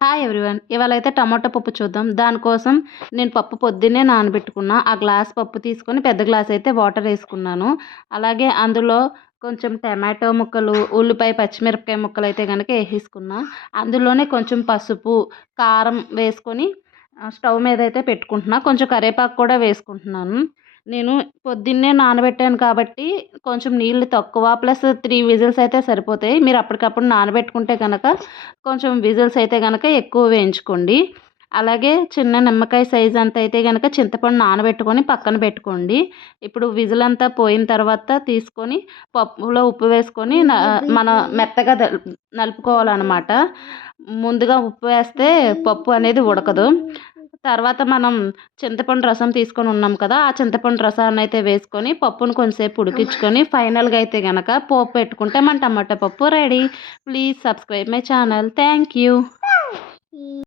Hi everyone. ఇవాళైతే టమాటా పప్పు చూద్దాం. దానికోసం నేను పప్పు పొద్దున్నే నానబెట్టుకున్నా. ఆ గ్లాస్ పప్పు తీసుకొని పెద్ద గ్లాస్ అయితే వాటర్ వేసుకున్నాను. అలాగే అందులో కొంచెం టమాటో ముక్కలు, ఉల్లిపాయ, పచ్చిమిరపకాయ ముక్కలు అయితే గనక వేసేసుకున్నా. అందులోనే కొంచెం పసుపు, కారం వేసుకొని స్టవ్ మీద అయితే పెట్టుకుంటున్నా. కొంచెం కరివేపాకు కూడా వేసుకుంటున్నాను. నేను పొద్దున్నే నానబెట్టాను కాబట్టి కొంచెం నీళ్ళు తక్కువ ప్లస్ 3 విజిల్స్ అయితే సరిపోతాయి. మీరు అప్పటికప్పుడు నానబెట్టుకుంటే గనక కొంచెం విజిల్స్ అయితే గనక ఎక్కువ వేయించుకోండి. అలాగే చిన్న నిమ్మకాయ సైజ్ అంత అయితే గనక చింతపండు నానబెట్టుకొని పక్కన పెట్టుకోండి. ఇప్పుడు విజిల్ అంతా పోయిన తర్వాత తీసుకొని పప్పులో ఉప్పు వేసుకొని మన మెత్తగా నలుపుకోవాలనమాట. ముందుగా ఉప్పు వేస్తే పప్పు అనేది ఉడకదు. తర్వాత మనం చింతపండు రసం తీసుకొని ఉన్నాం కదా! ఆ చింతపండు రసాన్ని అయితే వేసుకొని పప్పును కొంచెంసేపు ఉడికించుకొని ఫైనల్‌గా అయితే గనక పోపు పెట్టుకుంటే మన టమాటా పప్పు ready. Please subscribe my channel. Thank you.